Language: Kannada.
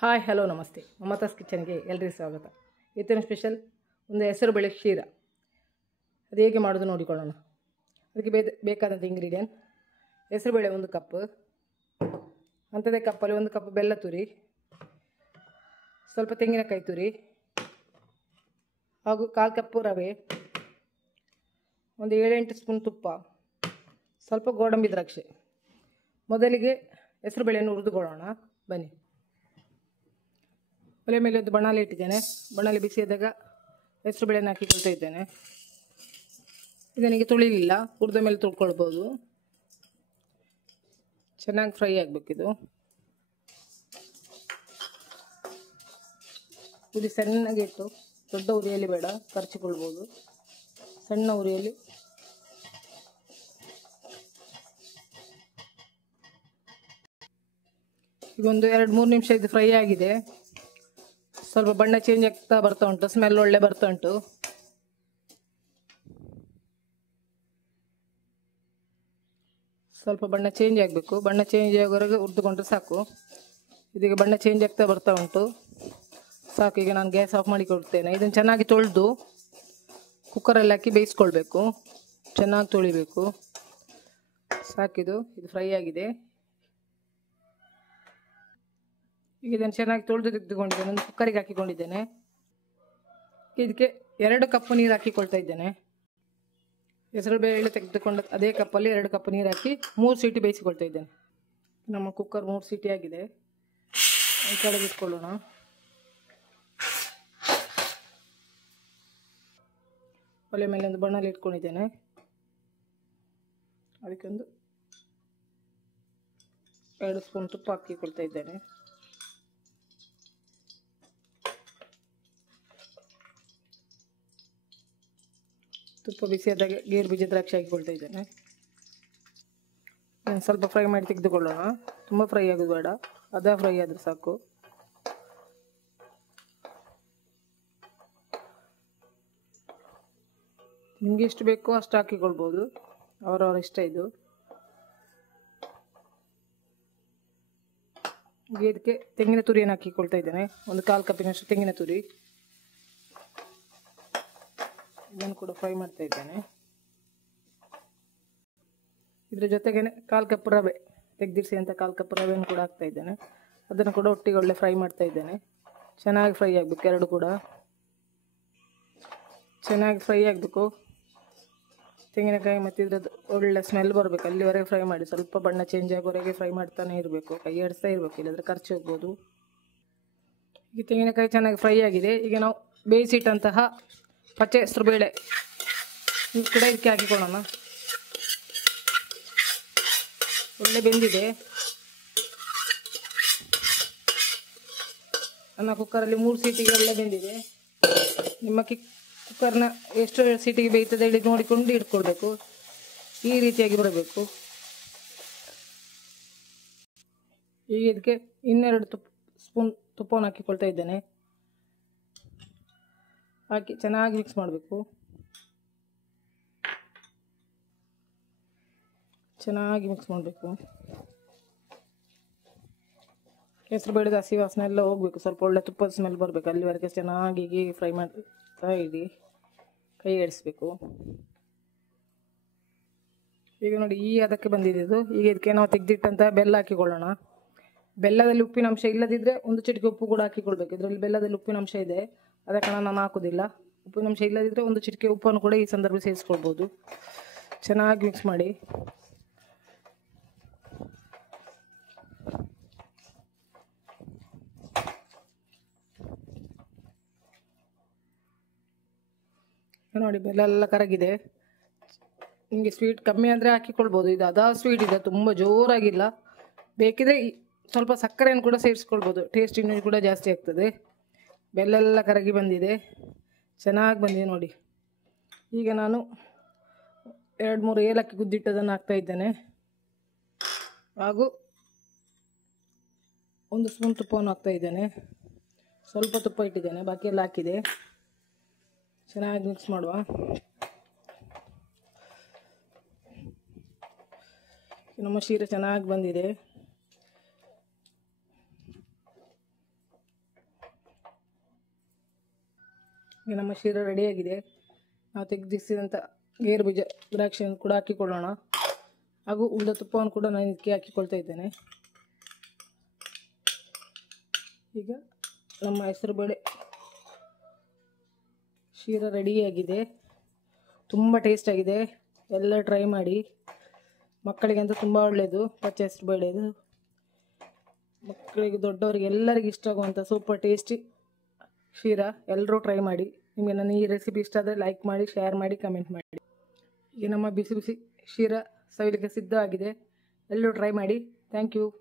ಹಾಯ್ ಹಲೋ ನಮಸ್ತೆ ಮಮತಾಸ್ ಕಿಚನ್ಗೆ ಎಲ್ಲರಿಗೂ ಸ್ವಾಗತ. ಇವತ್ತಿನ ಸ್ಪೆಷಲ್ ಒಂದು ಹೆಸರುಬೇಳೆ ಕ್ಷೀರ. ಅದು ಹೇಗೆ ಮಾಡೋದು ನೋಡಿಕೊಳ್ಳೋಣ. ಅದಕ್ಕೆ ಬೇಕಾದಂಥ ಇಂಗ್ರೀಡಿಯೆಂಟ್: ಹೆಸರುಬೇಳೆ 1 ಕಪ್, ಅಂಥದ್ದೇ ಕಪ್ಪಲ್ಲಿ 1 ಕಪ್ ಬೆಲ್ಲ ತುರಿ, ಸ್ವಲ್ಪ ತೆಂಗಿನಕಾಯಿ ತುರಿ, ಹಾಗೂ 1/4 ಕಪ್ ರವೆ, ಒಂದು 7-8 ಸ್ಪೂನ್ ತುಪ್ಪ, ಸ್ವಲ್ಪ ಗೋಡಂಬಿ ದ್ರಾಕ್ಷಿ. ಮೊದಲಿಗೆ ಹೆಸರುಬೇಳೆಯನ್ನು ಹುರಿದುಕೊಳ್ಳೋಣ ಬನ್ನಿ. ಒಲೆ ಮೇಲೆ ಒಂದು ಬಾಣಲೆ ಇಟ್ಟಿದ್ದೇನೆ. ಬಾಣಲೆ ಬಿಸಿಯಾದಾಗ ಹೆಸರುಬೇಳೆಯನ್ನು ಹಾಕಿಕೊಳ್ತಾ ಇದ್ದೇನೆ. ಇದನಿಗೆ ತುಳಿಲಿಲ್ಲ, ಹುರಿದ ಮೇಲೆ ತುಳ್ಕೊಳ್ಬೋದು. ಚೆನ್ನಾಗಿ ಫ್ರೈ ಆಗಬೇಕಿದು. ಉರಿ ಸಣ್ಣಗೆ ಇಟ್ಟು, ದೊಡ್ಡ ಉರಿಯಲ್ಲಿ ಬೇಡ, ಕರ್ಚಿಕೊಳ್ಬೋದು. ಸಣ್ಣ ಉರಿಯಲ್ಲಿ ಈಗ ಒಂದು 2-3 ನಿಮಿಷ ಇದು ಫ್ರೈ ಆಗಿದೆ. ಸ್ವಲ್ಪ ಬಣ್ಣ ಚೇಂಜ್ ಆಗ್ತಾ ಬರ್ತಾ ಉಂಟು, ಸ್ಮೆಲ್ ಒಳ್ಳೆ ಬರ್ತಾ ಉಂಟು. ಸ್ವಲ್ಪ ಬಣ್ಣ ಚೇಂಜ್ ಆಗಬೇಕು. ಬಣ್ಣ ಚೇಂಜ್ ಆಗೋವರೆಗೆ ಹುರಿದುಕೊಂಡ್ರೆ ಸಾಕು. ಇದೀಗ ಬಣ್ಣ ಚೇಂಜ್ ಆಗ್ತಾ ಬರ್ತಾ ಉಂಟು, ಸಾಕು. ಈಗ ನಾನು ಗ್ಯಾಸ್ ಆಫ್ ಮಾಡಿ ಕೊಡ್ತೇನೆ. ಇದನ್ನು ಚೆನ್ನಾಗಿ ತೊಳೆದು ಕುಕ್ಕರಲ್ಲಿ ಹಾಕಿ ಬೇಯಿಸ್ಕೊಳ್ಬೇಕು. ಚೆನ್ನಾಗಿ ತೊಳಿಬೇಕು. ಸಾಕಿದು, ಇದು ಫ್ರೈ ಆಗಿದೆ. ಈಗ ಇದನ್ನು ಚೆನ್ನಾಗಿ ತೊಳೆದು ತೆಗೆದುಕೊಂಡಿದ್ದೇನೆ. ಒಂದು ಕುಕ್ಕರಿಗೆ ಹಾಕಿಕೊಂಡಿದ್ದೇನೆ. ಇದಕ್ಕೆ 2 ಕಪ್ ನೀರು ಹಾಕಿಕೊಳ್ತಾ ಇದ್ದೇನೆ. ಹೆಸರುಬೇಳೆ ತೆಗೆದುಕೊಂಡ ಅದೇ ಕಪ್ಪಲ್ಲಿ 2 ಕಪ್ ನೀರು ಹಾಕಿ 3 ಸೀಟಿ ಬೇಯಿಸಿಕೊಳ್ತಾ ಇದ್ದೇನೆ. ನಮ್ಮ ಕುಕ್ಕರ್ 3 ಸೀಟಿ ಆಗಿದೆ. ಕೆಳಗೆ ಇಟ್ಕೊಳ್ಳೋಣ. ಒಲೆ ಮೇಲೆ ಒಂದು ಬಾಣಲೆ ಇಟ್ಕೊಂಡಿದ್ದೇನೆ. ಅದಕ್ಕೊಂದು 2 ಸ್ಪೂನ್ ತುಪ್ಪ ಹಾಕಿಕೊಳ್ತಾ ಇದ್ದೇನೆ. ತುಪ್ಪ ಬಿಸಿಯಾದಾಗ ಗೇರು ಬೀಜ ದ್ರಾಕ್ಷಿ ಹಾಕಿಕೊಳ್ತಾ ಇದ್ದೇನೆ. ಸ್ವಲ್ಪ ಫ್ರೈ ಮಾಡಿ ತೆಗೆದುಕೊಳ್ಳೋಣ. ತುಂಬ ಫ್ರೈ ಆಗೋದು ಬೇಡ, ಅದ ಫ್ರೈ ಆದರೆ ಸಾಕು. ನಿಮಗೆ ಎಷ್ಟು ಬೇಕೋ ಅಷ್ಟು ಹಾಕಿಕೊಳ್ಬೋದು, ಅವರವರ ಇಷ್ಟ ಇದು. ಈಗ ಇದಕ್ಕೆ ತೆಂಗಿನ ತುರಿಯನ್ನು ಹಾಕಿಕೊಳ್ತಾ ಇದ್ದೇನೆ. ಒಂದು 1/4 ಕಪ್ಪಿನಷ್ಟು ತೆಂಗಿನ ತುರಿ. ಇದನ್ನು ಕೂಡ ಫ್ರೈ ಮಾಡ್ತಾ ಇದ್ದೇನೆ. ಇದರ ಜೊತೆಗೆ 1/4 ಕಪ್ ರವೆ ತೆಗೆದಿರಿಸಿ ಅಂತ 1/4 ಕಪ್ ರವೆಯನ್ನು ಕೂಡ ಹಾಕ್ತಾ ಇದ್ದೇನೆ. ಅದನ್ನು ಕೂಡ ಒಟ್ಟಿಗೆ ಒಳ್ಳೆ ಫ್ರೈ ಮಾಡ್ತಾ ಇದ್ದೇನೆ. ಚೆನ್ನಾಗಿ ಫ್ರೈ ಆಗಬೇಕು. ಎರಡು ಕೂಡ ಚೆನ್ನಾಗಿ ಫ್ರೈ ಆಗಬೇಕು. ತೆಂಗಿನಕಾಯಿ ಮತ್ತು ಇದ್ರದ್ದು ಒಳ್ಳೆ ಸ್ಮೆಲ್ ಬರಬೇಕು, ಅಲ್ಲಿವರೆಗೆ ಫ್ರೈ ಮಾಡಿ. ಸ್ವಲ್ಪ ಬಣ್ಣ ಚೇಂಜ್ ಆಗೋವರೆಗೆ ಫ್ರೈ ಮಾಡ್ತಾನೆ ಇರಬೇಕು, ಕೈ ಆಡಿಸ್ತಾ ಇರಬೇಕು, ಇಲ್ಲಾಂದರೆ ಖರ್ಚು ಹೋಗ್ಬೋದು. ಈಗ ತೆಂಗಿನಕಾಯಿ ಚೆನ್ನಾಗಿ ಫ್ರೈ ಆಗಿದೆ. ಈಗ ನಾವು ಬೇಯಿಸಿಟ್ಟಂತಹ ಪಚ್ಚೆ ಹೆಸರುಬೇಳೆ ಕೂಡ ಇದಕ್ಕೆ ಹಾಕಿಕೊಳ್ಳೋಣ. ಒಳ್ಳೆ ಬೆಂದಿದೆ. ನನ್ನ ಕುಕ್ಕರಲ್ಲಿ 3 ಸೀಟಿಗೆ ಒಳ್ಳೆ ಬೆಂದಿದೆ. ನಿಮ್ಮ ಕುಕ್ಕರ್ನ ಎಷ್ಟು ಸೀಟಿಗೆ ಬೇಯ್ತದೆ ಹೇಳಿ ನೋಡಿಕೊಂಡು ಇಟ್ಕೊಳ್ಬೇಕು. ಈ ರೀತಿಯಾಗಿ ಬರಬೇಕು. ಈಗ ಇದಕ್ಕೆ 2 ಸ್ಪೂನ್ ತುಪ್ಪವನ್ನು ಹಾಕಿಕೊಳ್ತಾ ಇದ್ದೇನೆ. ಹಾಕಿ ಚೆನ್ನಾಗಿ ಮಿಕ್ಸ್ ಮಾಡಬೇಕು. ಚೆನ್ನಾಗಿ ಮಿಕ್ಸ್ ಮಾಡಬೇಕು. ಹೆಸರುಬೇಳೆದ ಹಸಿ ವಾಸನೆ ಎಲ್ಲ ಹೋಗಬೇಕು. ಸ್ವಲ್ಪ ಒಳ್ಳೆ ತುಪ್ಪದ ಸ್ಮೆಲ್ ಬರಬೇಕು, ಅಲ್ಲಿವರೆಗೆ ಚೆನ್ನಾಗಿ ಫ್ರೈ ಮಾಡ್ತಾ ಇಡಿ. ಕೈ ಆಡಿಸ್ಬೇಕು. ಈಗ ನೋಡಿ, ಈ ಅದಕ್ಕೆ ಬಂದಿದೆ ಇದು. ಈಗ ಇದಕ್ಕೆ ನಾವು ತೆಗೆದಿಟ್ಟಂಥ ಬೆಲ್ಲ ಹಾಕಿಕೊಳ್ಳೋಣ. ಬೆಲ್ಲದಲ್ಲಿ ಉಪ್ಪಿನಂಶ ಇಲ್ಲದಿದ್ದರೆ 1 ಚಿಟಿಕೆ ಉಪ್ಪು ಕೂಡ ಹಾಕಿಕೊಳ್ಬೇಕು. ಇದರಲ್ಲಿ ಬೆಲ್ಲದಲ್ಲಿ ಉಪ್ಪಿನಂಶ ಇದೆ, ಅದ ಕಾರಣ ನಾನು ಹಾಕೋದಿಲ್ಲ. ಉಪ್ಪಿನಂಶ ಇಲ್ಲದಿದ್ದರೆ 1 ಚಿಟಿಕೆ ಉಪ್ಪನ್ನು ಕೂಡ ಈ ಸಂದರ್ಭದಲ್ಲಿ ಸೇರಿಸ್ಕೊಳ್ಬೋದು. ಚೆನ್ನಾಗಿ ಮಿಕ್ಸ್ ಮಾಡಿ. ನೋಡಿ, ಬೆಲ್ಲ ಎಲ್ಲ ಕರಗಿದೆ. ನಿಮಗೆ ಸ್ವೀಟ್ ಕಮ್ಮಿ ಅಂದರೆ ಹಾಕಿಕೊಳ್ಬೋದು. ಇದು ಅದ ಸ್ವೀಟ್ ಇದೆ, ತುಂಬ ಜೋರಾಗಿಲ್ಲ. ಬೇಕಿದ್ರೆ ಸ್ವಲ್ಪ ಸಕ್ಕರೆಯನ್ನು ಕೂಡ ಸೇರಿಸ್ಕೊಳ್ಬೋದು, ಟೇಸ್ಟ್ ಇನ್ನೂ ಕೂಡ ಜಾಸ್ತಿ ಆಗ್ತದೆ. ಬೆಲ್ಲ ಎಲ್ಲ ಕರಗಿ ಬಂದಿದೆ, ಚೆನ್ನಾಗಿ ಬಂದಿದೆ ನೋಡಿ. ಈಗ ನಾನು 2-3 ಏಲಕ್ಕಿ ಗುದ್ದಿಟ್ಟದನ್ನು ಹಾಕ್ತಾ ಇದ್ದೇನೆ. ಹಾಗೂ 1 ಸ್ಪೂನ್ ತುಪ್ಪವನ್ನು ಹಾಕ್ತಾ ಇದ್ದೇನೆ. ಸ್ವಲ್ಪ ತುಪ್ಪ ಇಟ್ಟಿದ್ದೇನೆ, ಬಾಕಿ ಎಲ್ಲ ಹಾಕಿದೆ. ಚೆನ್ನಾಗಿ ಮಿಕ್ಸ್ ಮಾಡುವ. ನಮ್ಮ ಕ್ಷೀರ ಚೆನ್ನಾಗಿ ಬಂದಿದೆ. ಈಗ ನಮ್ಮ ಶೀರ ರೆಡಿಯಾಗಿದೆ. ನಾವು ತೆಗೆದಿಸಿದಂಥ ಗೇರು ಬೀಜ ದ್ರಾಕ್ಷಿಯನ್ನು ಕೂಡ ಹಾಕಿಕೊಳ್ಳೋಣ. ಹಾಗೂ ಉಳಿದ ತುಪ್ಪವನ್ನು ಕೂಡ ನಾನು ಇದಕ್ಕೆ ಹಾಕಿಕೊಳ್ತಾ ಇದ್ದೇನೆ. ಈಗ ನಮ್ಮ ಹೆಸರುಬೇಳೆ ಶೀರ ರೆಡಿಯಾಗಿದೆ. ತುಂಬ ಟೇಸ್ಟಾಗಿದೆ. ಎಲ್ಲ ಟ್ರೈ ಮಾಡಿ. ಮಕ್ಕಳಿಗಂತೂ ತುಂಬ ಒಳ್ಳೆಯದು ಪಚ್ಚೆ ಹೆಸರುಬೇಳೆದು. ಮಕ್ಕಳಿಗೆ ದೊಡ್ಡವರಿಗೆ ಎಲ್ಲರಿಗೂ ಇಷ್ಟ ಆಗುವಂಥ ಸೂಪರ್ ಟೇಸ್ಟಿ ಶೀರ. ಎಲ್ಲರೂ ಟ್ರೈ ಮಾಡಿ. ನಿಮಗೆ ನನ್ನ ಈ ರೆಸಿಪಿ ಇಷ್ಟ ಆದರೆ ಲೈಕ್ ಮಾಡಿ, ಶೇರ್ ಮಾಡಿ, ಕಮೆಂಟ್ ಮಾಡಿ. ಈಗ ನಮ್ಮ ಬಿಸಿ ಬಿಸಿ ಶೀರ ಸವಿಲಿಕ್ಕೆ ಸಿದ್ಧ ಆಗಿದೆ. ಎಲ್ಲರೂ ಟ್ರೈ ಮಾಡಿ. Thank you.